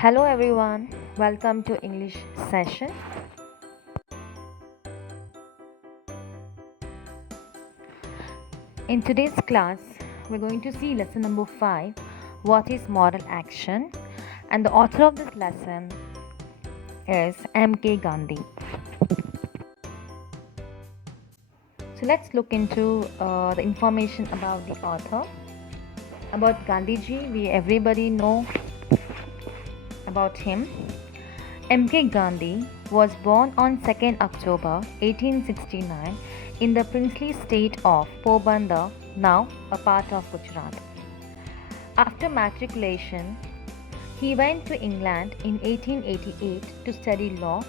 Hello everyone, welcome to English session. In today's class, we're going to see lesson number 5, what is moral action? And the author of this lesson is M.K. Gandhi. So let's look into the information about the author. About Gandhiji, we everybody know about him. M.K. Gandhi was born on 2nd October 1869 in the princely state of Porbandar, now a part of Gujarat. After matriculation, he went to England in 1888 to study law.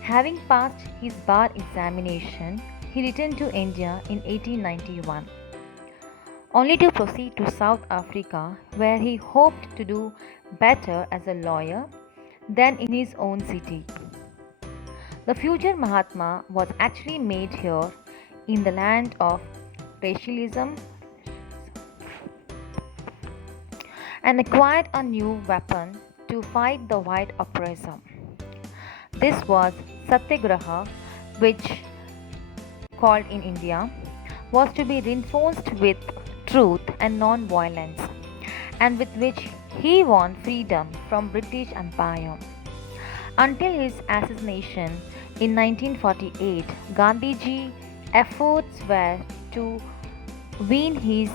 Having passed his bar examination, he returned to India in 1891, only to proceed to South Africa, where he hoped to do better as a lawyer than in his own city. The future Mahatma was actually made here in the land of racialism and acquired a new weapon to fight the white oppressor. This was Satyagraha, which called in India, was to be reinforced with truth and non-violence, and with which he won freedom from British Empire. Until his assassination in 1948, Gandhiji's efforts were to wean his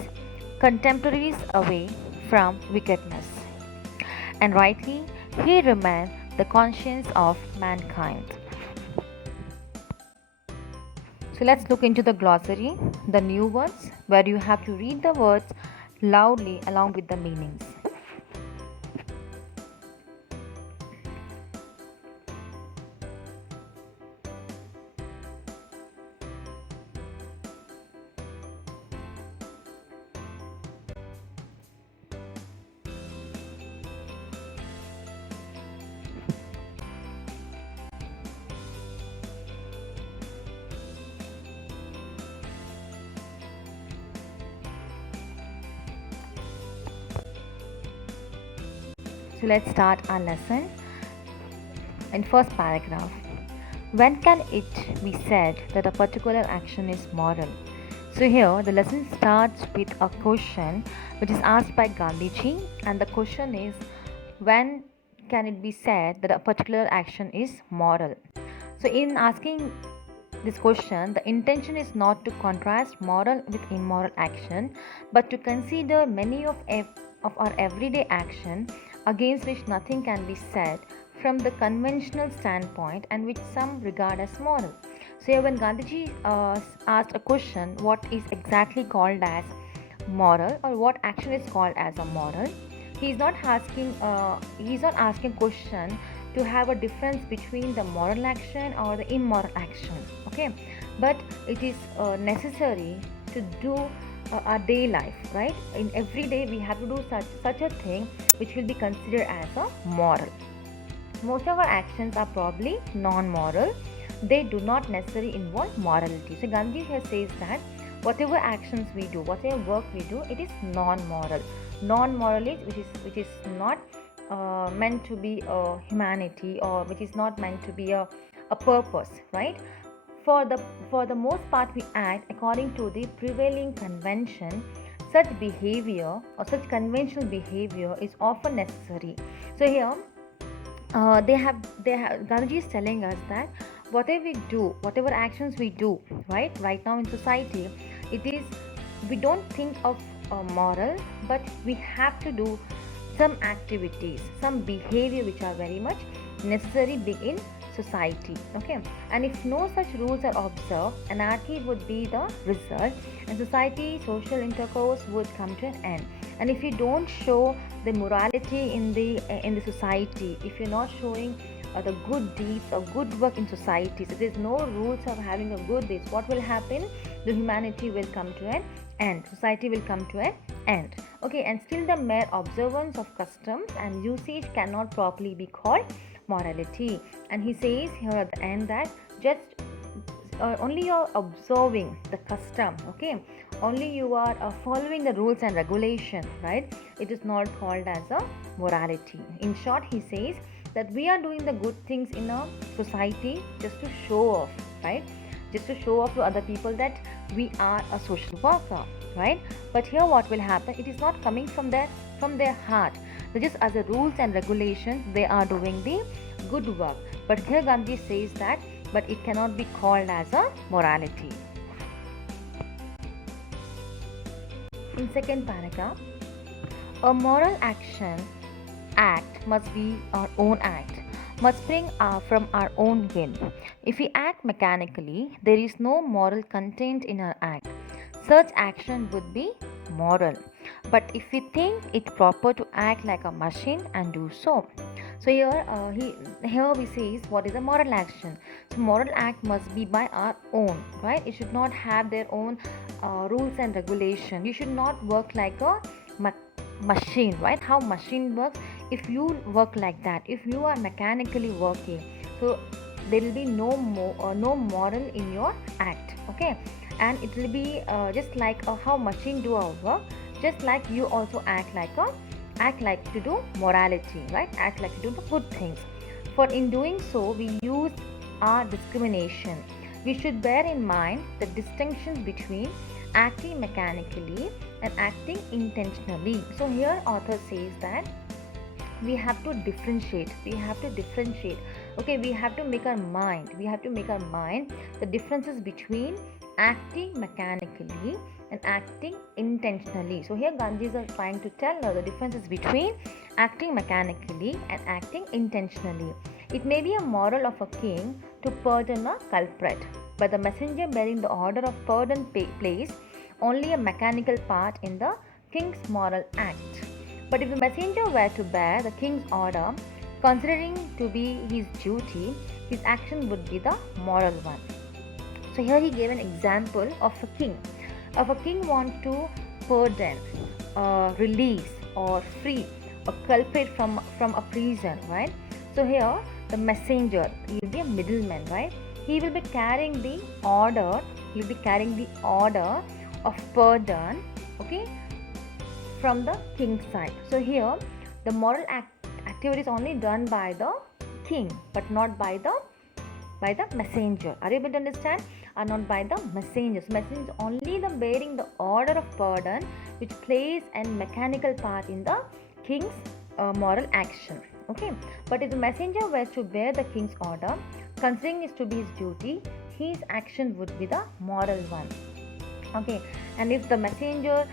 contemporaries away from wickedness, and rightly he remained the conscience of mankind. So let's look into the glossary, the new words, where you have to read the words loudly along with the meanings. So let's start our lesson. In first paragraph, when can it be said that a particular action is moral? So here the lesson starts with a question which is asked by Gandhiji, and the question is, when can it be said that a particular action is moral? So in asking this question, the intention is not to contrast moral with immoral action, but to consider many of our everyday action against which nothing can be said from the conventional standpoint and which some regard as moral. So here when Gandhiji asked a question, what is exactly called as moral or what action is called as a moral, he's not asking question to have a difference between the moral action or the immoral action, okay, but it is necessary to do our day life, right? In every day we have to do such a thing which will be considered as a moral. Most of our actions are probably non-moral, they do not necessarily involve morality. So Gandhi here says that whatever actions we do, whatever work we do, it is non-moral. Non-moral is which is not meant to be a humanity, or which is not meant to be a purpose, right? For the most part we act according to the prevailing convention. Such behavior or such conventional behavior is often necessary. So here they have Gandhi is telling us that whatever we do, whatever actions we do, right now in society, it is, we don't think of moral, but we have to do some activities, some behavior which are very much necessary in society, okay. And if no such rules are observed, anarchy would be the result, and society, social intercourse would come to an end. And if you don't show the morality in the society, if you're not showing the good deeds or good work in society, so there's no rules of having a good deeds, what will happen? The humanity will come to an end, society will come to an end, okay. And still the mere observance of customs and usage cannot properly be called morality. And he says here at the end that just only you're observing the custom, okay, only you are following the rules and regulation, right? It is not called as a morality. In short, he says that we are doing the good things in a society just to show off, right? Just to show off to other people that we are a social worker, right? But here what will happen, it is not coming from their heart. So just as a rules and regulations, they are doing the good work. But here Gandhi says that, but it cannot be called as a morality. In second paragraph, a moral act must be our own act, must spring from our own will. If we act mechanically, there is no moral content in our act. Such action would be moral. But if we think it proper to act like a machine and do so. So here we says what is a moral action. So moral act must be by our own, right? It should not have their own rules and regulation. You should not work like a machine, right? How machine works. If you work like that, if you are mechanically working, so there will be no moral in your act, okay? And it will be just like how machine do our work, just like you also act like to do morality, right? Act like to do the good things. For in doing so, we use our discrimination. We should bear in mind the distinctions between acting mechanically and acting intentionally. So here author says that we have to differentiate, okay, we have to make our mind the differences between acting mechanically and acting intentionally. So here Gandhi is trying to tell us the differences between acting mechanically and acting intentionally. It may be a moral of a king to pardon a culprit, but the messenger bearing the order of pardon plays only a mechanical part in the king's moral act. But if the messenger were to bear the king's order, considering to be his duty, his action would be the moral one. So here he gave an example of a king. If a king wants to pardon, release or free a culprit from a prison, right? So here the messenger, he will be a middleman, right? He will be carrying the order. He will be carrying the order of pardon, okay, from the king's side. So here the moral activity is only done by the king, but not by the messenger. Are you able to understand? Are not by the messenger. So messenger is only the bearing the order of pardon, which plays a mechanical part in the king's moral action. Okay, but if the messenger were to bear the king's order, considering it to be his duty, his action would be the moral one. Okay, and if the messenger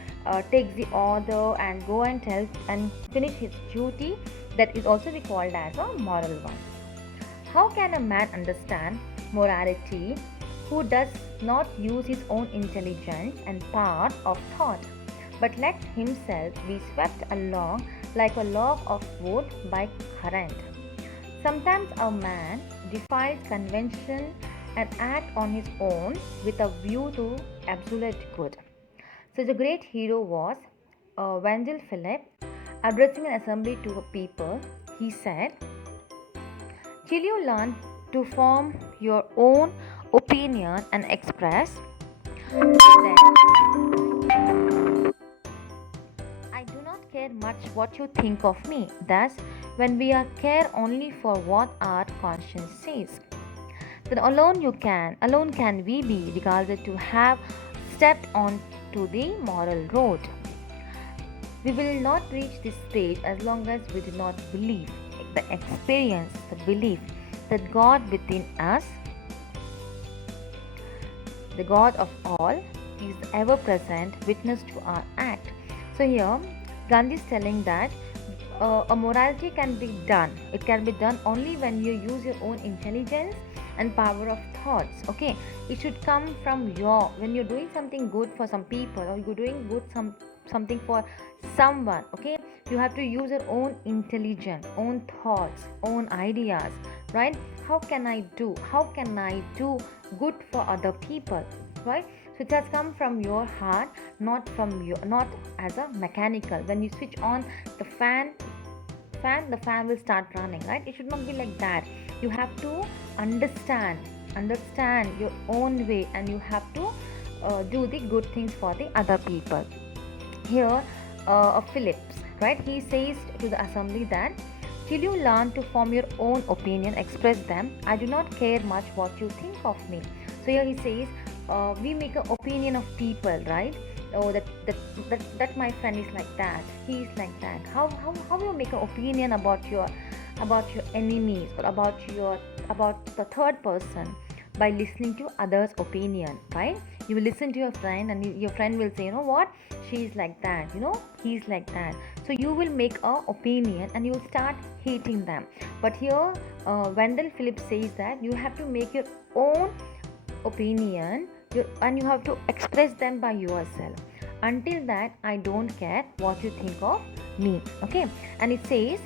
takes the order and go and tell and finish his duty, that is also be called as a moral one. How can a man understand morality who does not use his own intelligence and power of thought, but let himself be swept along like a log of wood by current? Sometimes a man defies convention and acts on his own with a view to absolute good. So the great hero was Wendell Phillips. Addressing an assembly to a people, he said, "Till you learn to form your own opinion and express, then I do not care much what you think of me." Thus, when we are care only for what our conscience says, then alone can we be regarded to have stepped on to the moral road. We will not reach this stage as long as we do not believe, the experience, the belief that God within us, the God of all, is ever present witness to our act. So here Gandhi is telling that a morality can be done. It can be done only when you use your own intelligence and power of thoughts. Okay, it should come from when you're doing something good for some people, or you're doing something for someone, okay, you have to use your own intelligence, own thoughts, own ideas, right? How can I do good for other people, right? So it has come from your heart, not as a mechanical. When you switch on the fan will start running, right? It should not be like that. You have to understand understand your own way, and you have to do the good things for the other people. Here, Phillips, right? He says to the assembly that till you learn to form your own opinion, express them, I do not care much what you think of me. So here he says, we make an opinion of people, right? Oh, that my friend is like that. He is like that. How you make an opinion about your enemies, or about the third person? By listening to others' opinion, right? You will listen to your friend, and your friend will say, you know what, she is like that, he's like that. So you will make a opinion and you will start hating them. But here, Wendell Phillips says that you have to make your own opinion, and you have to express them by yourself. Until that, I don't care what you think of me. Okay. And it says,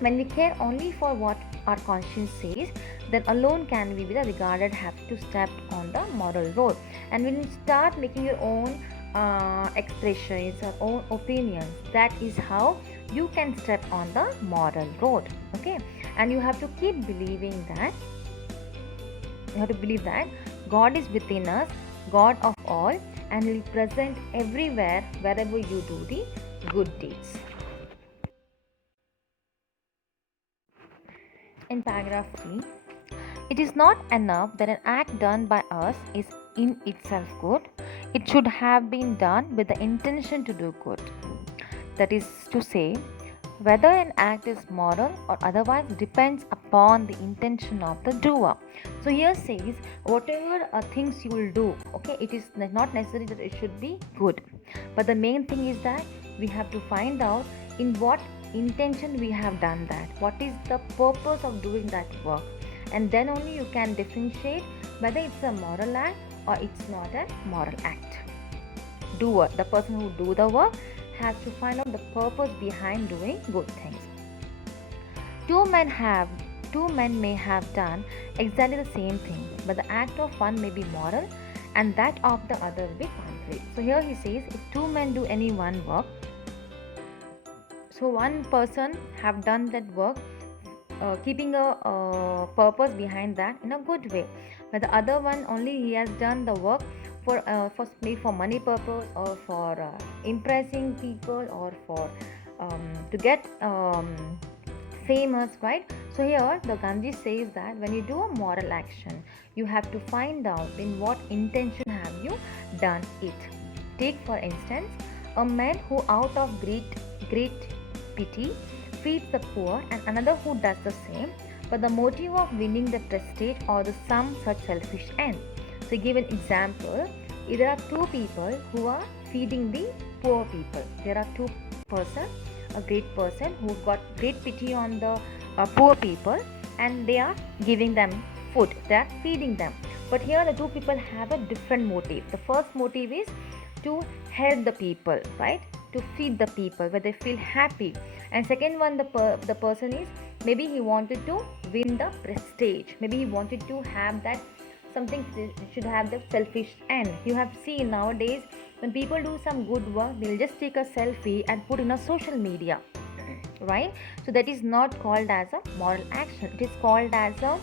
when we care only for what our conscience says, then alone can we be regarded have to step on the moral road. And when you start making your own expressions, your own opinions, that is how you can step on the moral road. Okay. And you have to keep believing that, God is within us, God of all, and He will present everywhere wherever you do the good deeds. In paragraph 3, it is not enough that an act done by us is in itself good. It should have been done with the intention to do good. That is to say, whether an act is moral or otherwise depends upon the intention of the doer. So here says, whatever things you will do, okay, it is not necessary that it should be good. But the main thing is that we have to find out in what intention we have done that. What is the purpose of doing that work? And then only you can differentiate whether it's a moral act or it's not a moral act. Doer, the person who do the work, has to find out the purpose behind doing good things. Two men may have done exactly the same thing, but the act of one may be moral and that of the other will be contrary. So here he says, if two men do any one work, so one person have done that work keeping a purpose behind that in a good way, but the other one only he has done the work for maybe for money purpose, or for impressing people, or for to get famous, right? So here the Gandhi says that when you do a moral action, you have to find out in what intention have you done it. Take for instance a man who out of great pity feeds the poor, and another who does the same, but the motive of winning the prestige or the some such selfish end. So give an example. There are two people who are feeding the poor people. There are two person, a great person who got great pity on the poor people, and they are giving them food. They are feeding them. But here the two people have a different motive. The first motive is to help the people, right? To feed the people where they feel happy. And second one, the person is, maybe he wanted to win the prestige. Maybe he wanted to have that something, should have the selfish end. You have seen nowadays when people do some good work, they'll just take a selfie and put in a social media, right? So that is not called as a moral action. It is called as a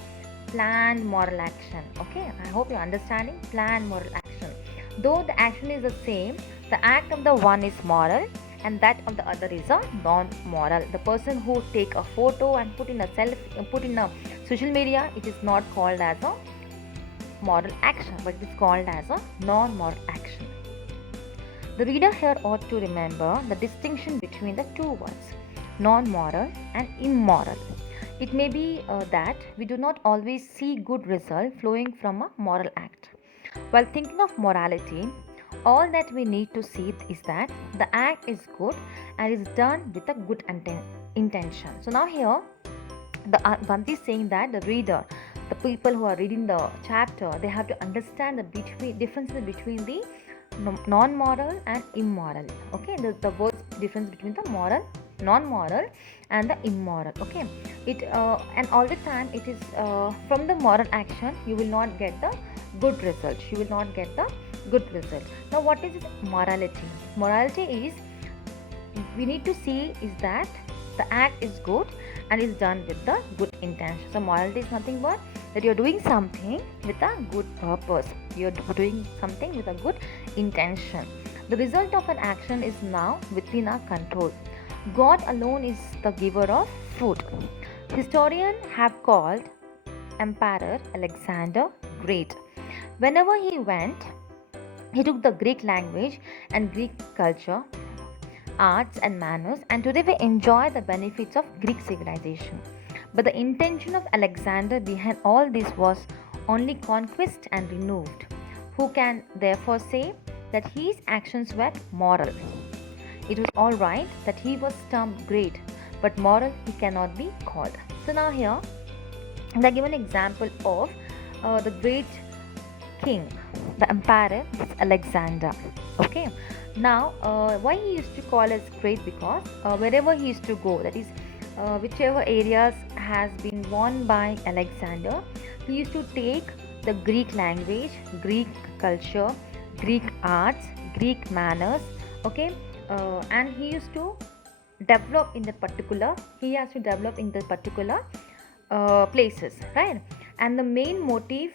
planned moral action. Okay, I hope you're understanding. Planned moral action. Though the action is the same, the act of the one is moral and that of the other is a non-moral. The person who take a photo and put in a social media, it is not called as a moral action, but it is called as a non-moral action. The reader here ought to remember the distinction between the two words, non-moral and immoral. It may be that we do not always see good result flowing from a moral act. While thinking of morality, all that we need to see is that the act is good and is done with a good intention. So now here, the Bhante is saying that the reader, the people who are reading the chapter, they have to understand the differences between the non-moral and immoral. Okay, the words difference between the moral, non-moral, and the immoral. Okay, it and all the time it is from the moral action you will not get the good result. You will not get the good result. Now, what is morality? Morality is, we need to see is that the act is good and is done with the good intention. So morality is nothing but that you're doing something with a good purpose, you're doing something with a good intention. The result of an action is now within our control. God alone is the giver of food. Historians have called Emperor Alexander Great. Whenever he went, he took the Greek language and Greek culture, arts, and manners, and today we enjoy the benefits of Greek civilization. But the intention of Alexander behind all this was only conquest and removed. Who can therefore say that his actions were moral? It was alright that he was termed great, but moral he cannot be called. So now here they give an example of the great king, the emperor is Alexander. Okay, now why he used to call as great? Because wherever he used to go, that is whichever areas has been won by Alexander, he used to take the Greek language, Greek culture, Greek arts, Greek manners. Okay, and he used to develop in the particular. He has to develop in the particular places, right? And the main motive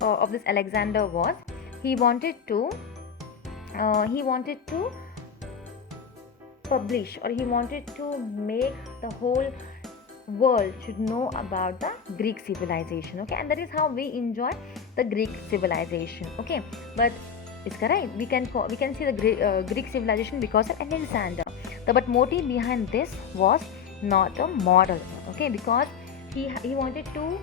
of this Alexander was he wanted to publish, or he wanted to make the whole world should know about the Greek civilization. Okay, and that is how we enjoy the Greek civilization. Okay, but it's correct. We can see the Greek civilization because of Alexander. But motive behind this was not a model. Okay, because he wanted to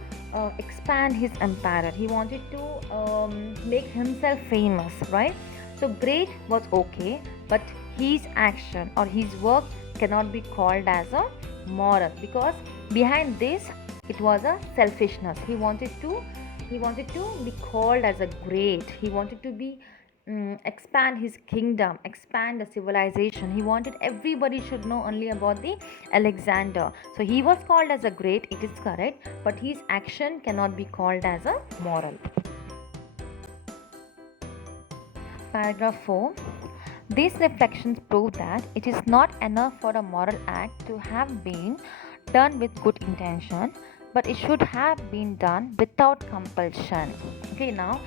expand his empire. He wanted to make himself famous, right? So great was okay, but his action or his work cannot be called as a moral, because behind this it was a selfishness. He wanted to be called as a great. He wanted to be expand his kingdom, expand the civilization. He wanted everybody should know only about the Alexander. So he was called as a great, it is correct, but his action cannot be called as a moral. Paragraph 4. These reflections prove that it is not enough for a moral act to have been done with good intention, but it should have been done without compulsion. Okay, now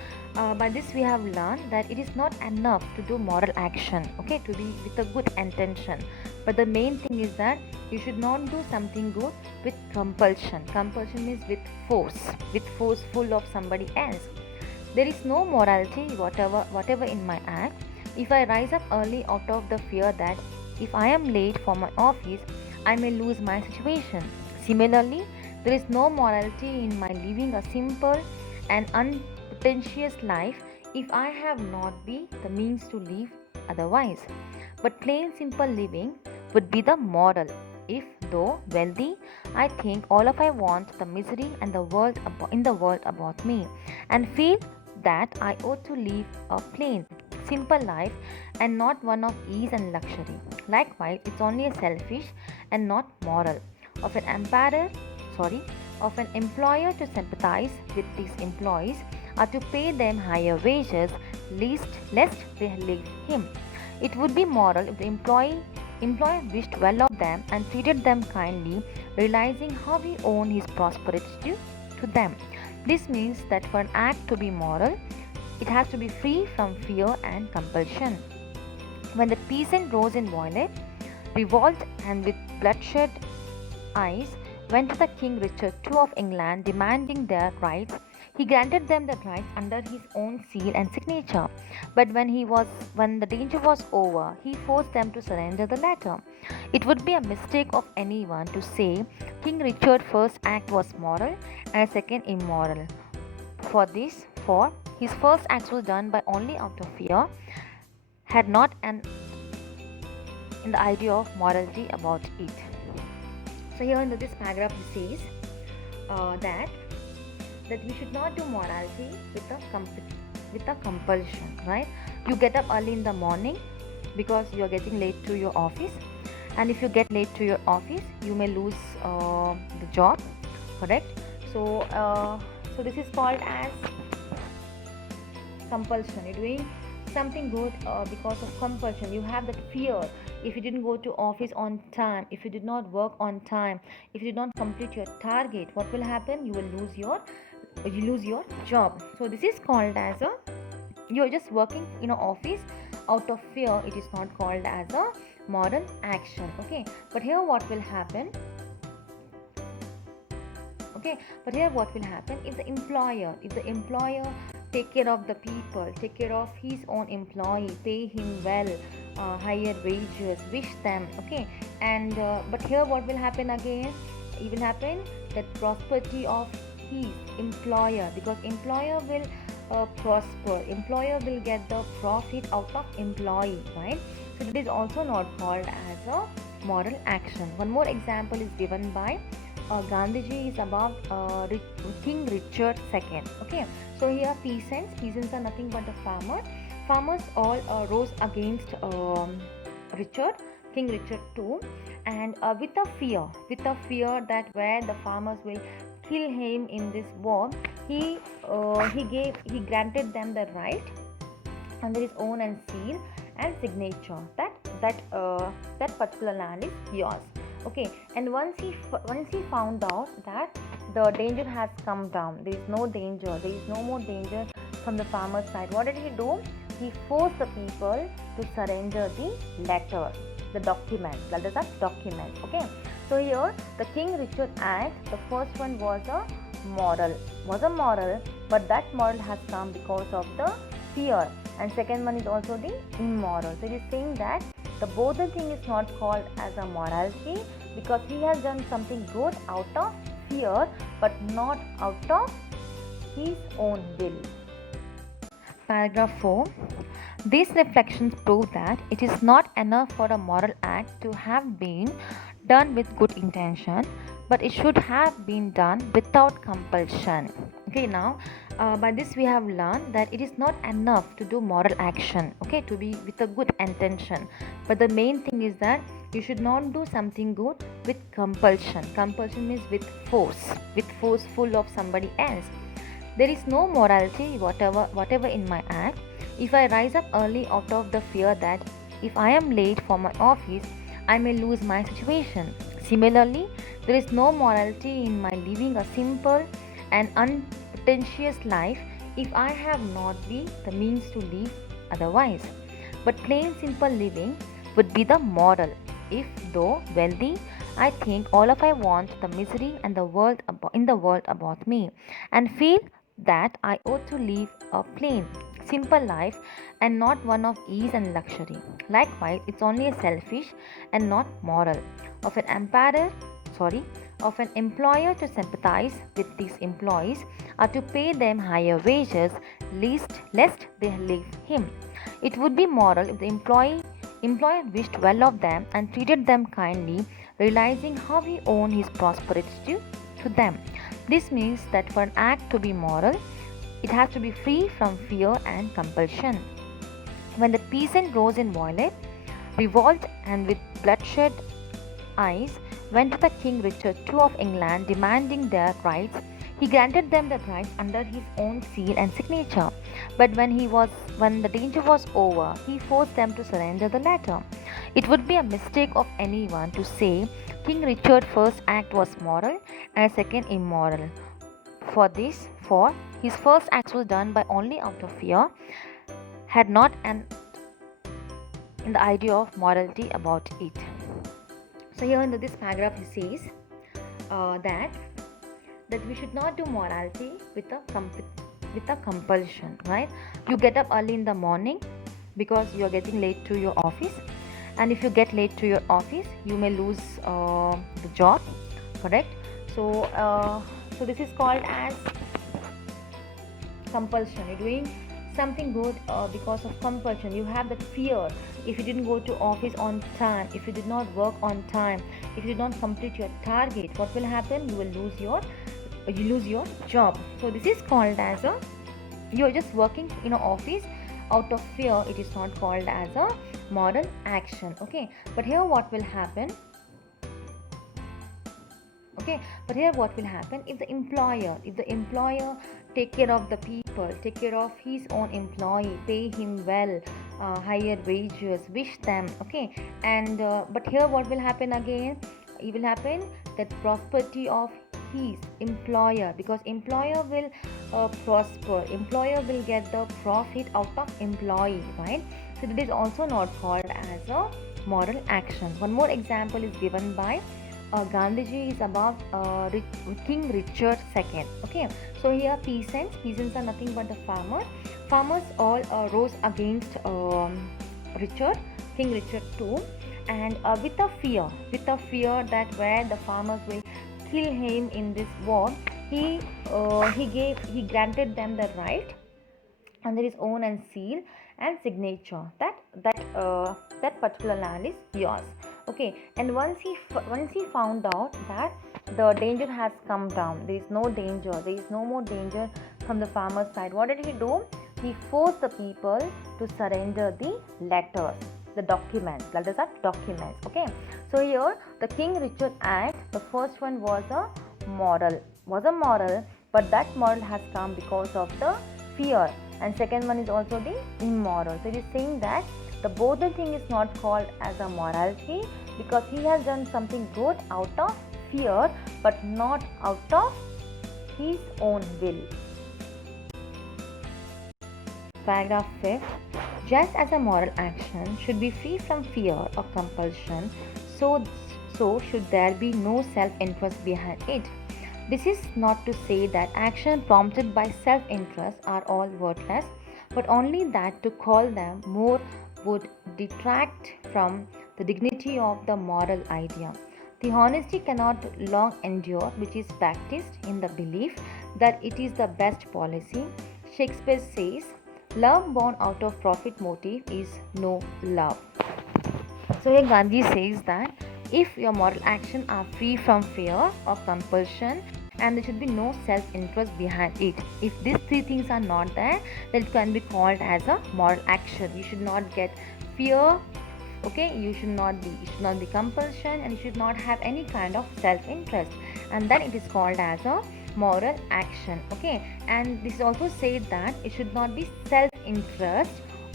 by this we have learned that it is not enough to do moral action, okay, to be with a good intention, but the main thing is that you should not do something good with compulsion. Compulsion means with forceful of somebody else. There is no morality whatever in my act if I rise up early out of the fear that if I am late for my office, I may lose my situation. Similarly, there is no morality in my living a simple and unpretentious life if I have not be the means to live otherwise. But plain simple living would be the moral. If, though wealthy, I think all of I want the misery and the world in the world about me, and feel that I ought to live a plain, simple life and not one of ease and luxury. Likewise, it's only a selfish and not moral of an employer to sympathize with his employees or to pay them higher wages lest they leave him. It would be moral if the employer wished well of them and treated them kindly, realizing how he owed his prosperity to them. This means that for an act to be moral, it has to be free from fear and compulsion. When the peasant rose in violent revolt and with bloodshot eyes went to the King Richard II of England demanding their rights, he granted them the rights under his own seal and signature. But when the danger was over, he forced them to surrender the latter. It would be a mistake of anyone to say King Richard's first act was moral and second immoral. For his first act was done by only out of fear, had not an in the idea of morality about it. So here in this paragraph he says that we should not do morality with a compulsion, right? You get up early in the morning because you are getting late to your office, and if you get late to your office, you may lose the job, correct? So this is called as compulsion. You're doing something good because of compulsion. You have that fear. If you didn't go to office on time, if you did not work on time, if you did not complete your target, what will happen? You will lose your you lose your job. So this is called as a, you're just working in an office out of fear. It is not called as a moral action. Okay, but here what will happen, okay, but here what will happen, if the employer take care of the people, take care of his own employee, pay him well, higher wages, wish them, okay, and but here what will happen again, it will happen that prosperity of his employer, because employer will prosper, employer will get the profit out of employee, right? So it is also not called as a moral action. One more example is given by Gandhiji is about King Richard II. Okay, so here peasants are nothing but the farmers. Farmers all rose against Richard, King Richard II, and with a fear that where the farmers will kill him in this war, he granted them the right under his own and seal and signature that particular land is yours. Okay, and once he found out that the danger has come down, there is no danger, there is no more danger from the farmer's side, what did he do? He forced the people to surrender the letter, the document, that is a document. Okay, so here the King Richard Act, the first one was a moral, but that moral has come because of the fear, and second one is also the immoral. So it is saying that the both the thing is not called as a morality, because he has done something good out of fear but not out of his own will. Paragraph 4. These reflections prove that it is not enough for a moral act to have been done with good intention, but it should have been done without compulsion. Okay, now by this we have learned that it is not enough to do moral action, okay, to be with a good intention, but the main thing is that you should not do something good with compulsion. Compulsion means with forceful of somebody else. There is no morality whatever in my act if I rise up early out of the fear that if I am late for my office, I may lose my situation. Similarly, there is no morality in my living a simple and unpretentious life if I have not the means to live otherwise. But plain simple living would be the moral. If, though wealthy, I think all of I want the misery and in the world about me, and feel that I ought to live a plain, simple life and not one of ease and luxury. Likewise, it's only a selfish and not moral of an employer to sympathize with these employees or to pay them higher wages lest they leave him. It would be moral if the employer wished well of them and treated them kindly, realizing how he owed his prosperity to them. This means that for an act to be moral, it has to be free from fear and compulsion. When the peasant rose in revolt, and with bloodshot eyes went to the King Richard II of England demanding their rights, he granted them the rights under his own seal and signature. But when the danger was over, he forced them to surrender the letter. It would be a mistake of anyone to say King Richard's first act was moral and second immoral. For his first act was done by only out of fear, had not in the idea of morality about it. So here in this paragraph he says that we should not do morality with a compulsion, right? You get up early in the morning because you are getting late to your office, and if you get late to your office, you may lose the job, correct? So this is called as compulsion. You're doing something good because of compulsion. You have that fear. If you didn't go to office on time, if you did not work on time, if you did not complete your target, what will happen? You will lose your job. So this is called as you're just working in an office out of fear. It is not called as a moral action. Okay, but here what will happen? If the employer take care of the people, take care of his own employee, pay him well, higher wages, wish them, okay, and but here what will happen again? It will happen that prosperity of his employer, because employer will prosper, employer will get the profit out of employee, right? So it is also not called as a moral action. One more example is given by Gandhiji is about King Richard II. Okay, so here peasants are nothing but the farmers. Farmers all rose against King Richard II, and with a fear that where the farmers will kill him in this war, he granted them the right under his own and seal and signature that that particular land is yours. Okay, and once he found out that the danger has come down, there is no danger, there is no more danger from the farmer's side, what did he do? He forced the people to surrender the letters, the documents. Letters are documents. Okay, so here the King Richard Act, the first one was a moral, but that moral has come because of the fear, and second one is also the immoral. So it is saying that the both the thing is not called as a morality, because he has done something good out of fear but not out of his own will. Paragraph 5. Just as a moral action should be free from fear or compulsion, so should there be no self-interest behind it. This is not to say that action prompted by self-interest are all worthless, but only that to call them more would detract from the dignity of the moral idea. The honesty cannot long endure which is practiced in the belief that it is the best policy. Shakespeare says, "Love born out of profit motive is no love." So here Gandhi says that if your moral actions are free from fear or compulsion, and there should be no self-interest behind it. If these three things are not there, then it can be called as a moral action. You should not get fear, okay, you should not be compulsion, and you should not have any kind of self-interest, and then it is called as a moral action. Okay, and this is also said that it should not be self-interest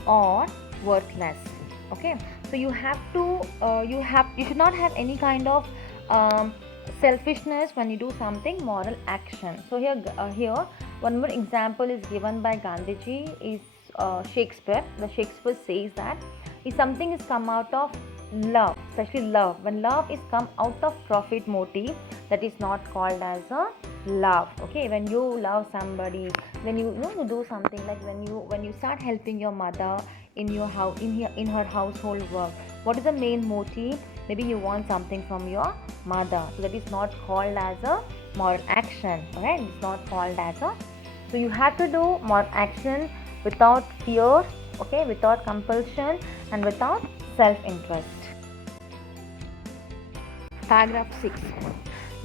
or worthless. Okay, so you should not have any kind of selfishness when you do something moral action. So here one more example is given by Gandhiji is Shakespeare. The Shakespeare says that if something is come out of love, especially love, when love is come out of profit motive, that is not called as a love. Okay, when you love somebody, when you do something like when you start helping your mother in your house, in her household work, what is the main motive? Maybe you want something from your mother, so that is not called as a moral action. Alright, it's not called as a. So you have to do moral action without fear, okay, without compulsion, and without self-interest. Paragraph 6.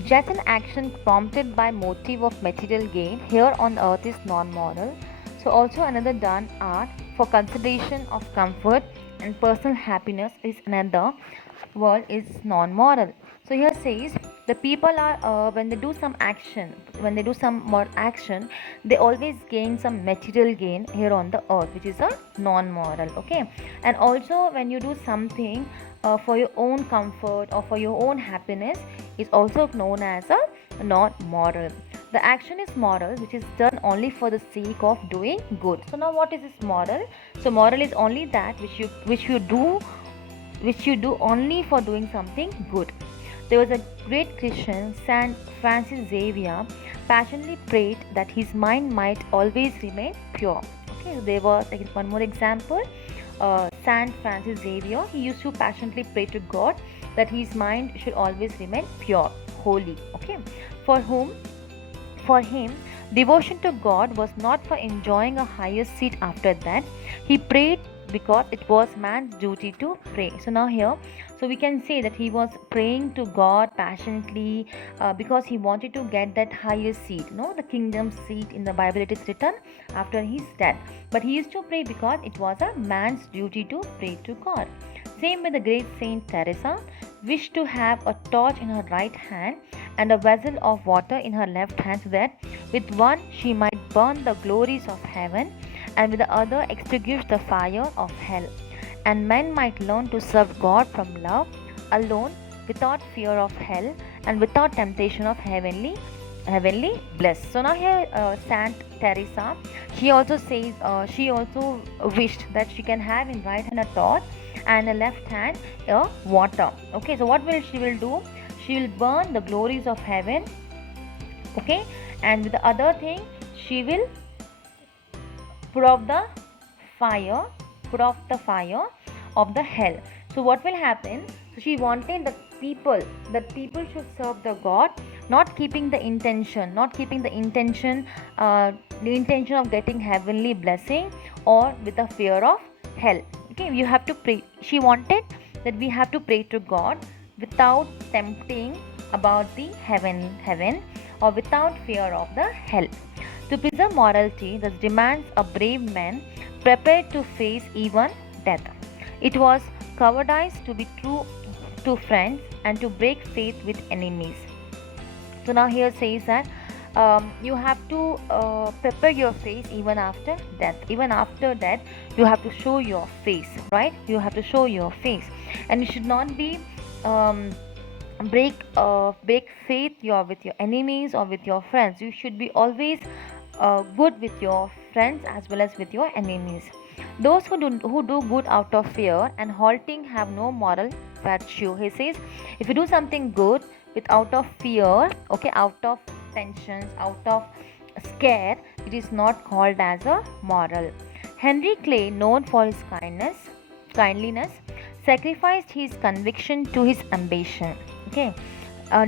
Just an action prompted by motive of material gain here on earth is non-moral. So also another done art for consideration of comfort and personal happiness is another world is non-moral. So here says the people are when they do some action, when they do some more action, they always gain some material gain here on the earth, which is a non-moral. Okay, and also when you do something for your own comfort or for your own happiness, is also known as a non-moral. The action is moral, which is done only for the sake of doing good. So now what is this moral? So moral is only that which you do only for doing something good. There was a great Christian, Saint Francis Xavier, passionately prayed that his mind might always remain pure. Okay, so there was one more example. Saint Francis Xavier, he used to passionately pray to God that his mind should always remain pure, holy. Okay, for him, devotion to God was not for enjoying a higher seat after that. He prayed because it was man's duty to pray. So now here, so we can say that he was praying to God passionately because he wanted to get that higher seat, the kingdom seat. In the Bible it is written after his death, but he used to pray because it was a man's duty to pray to God. Same with the great Saint Teresa, wished to have a torch in her right hand and a vessel of water in her left hand, so that with one she might burn the glories of heaven, and with the other extinguish the fire of hell, and men might learn to serve God from love alone, without fear of hell and without temptation of heavenly heavenly bliss. So now here, Saint Teresa, she also says, she also wished that she can have in right hand a torch and a left hand a water. Okay, so what will she will do? She will burn the glories of heaven. Okay, and with the other thing, she will put off the fire, put off the fire of the hell. So what will happen? So she wanted that people should serve the God, not keeping the intention, the intention of getting heavenly blessing or with the fear of hell. Okay, you have to pray. She wanted that we have to pray to God without tempting about the heaven, or without fear of the hell. To preserve morality, this demands a brave man prepared to face even death. It was cowardice to be true to friends and to break faith with enemies. So now here says that you have to prepare your face even after death. Even after death, you have to show your face, right? You have to show your face, and you should not be um, break faith with your enemies or with your friends. You should be always good with your friends as well as with your enemies. Those who do good out of fear and halting have no moral virtue. He says, if you do something good with out of fear, okay, out of tensions, out of scare, it is not called as a moral. Henry Clay, known for his kindliness, sacrificed his conviction to his ambition. Okay.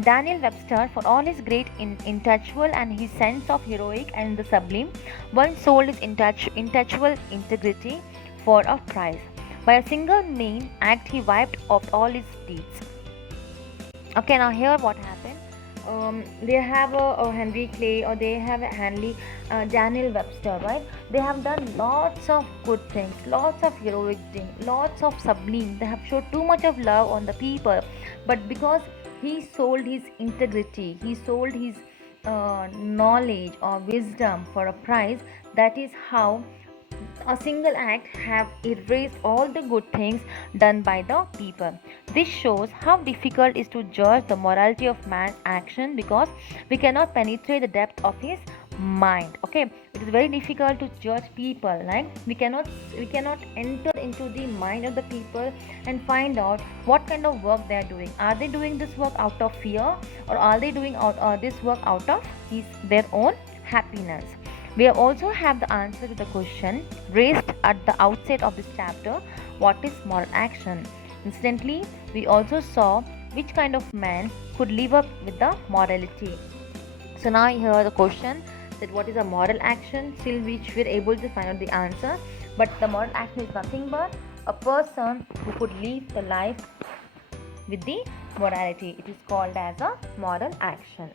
Daniel Webster, for all his great intellectual and his sense of heroic and the sublime, once sold his intellectual integrity for a price. By a single mean act, he wiped off all his deeds. Okay, now here what happened? They have a Henry Clay, or they have a Daniel Webster, right? They have done lots of good things, lots of heroic things, lots of sublime. They have showed too much of love on the people, but because he sold his integrity, he sold his knowledge or wisdom for a price. That is how a single act have erased all the good things done by the people. This shows how difficult it is to judge the morality of man's action, because we cannot penetrate the depth of his mind. Okay, it is very difficult to judge people. Like we cannot enter into the mind of the people and find out what kind of work they are doing. Are they doing this work out of fear, or are they doing this work out of their own happiness? We also have the answer to the question raised at the outset of this chapter: what is moral action? Incidentally, we also saw which kind of man could live up with the morality. So now here the question, that what is a moral action, till which we are able to find out the answer. But the moral action is nothing but a person who could live the life with the morality. It is called as a moral action.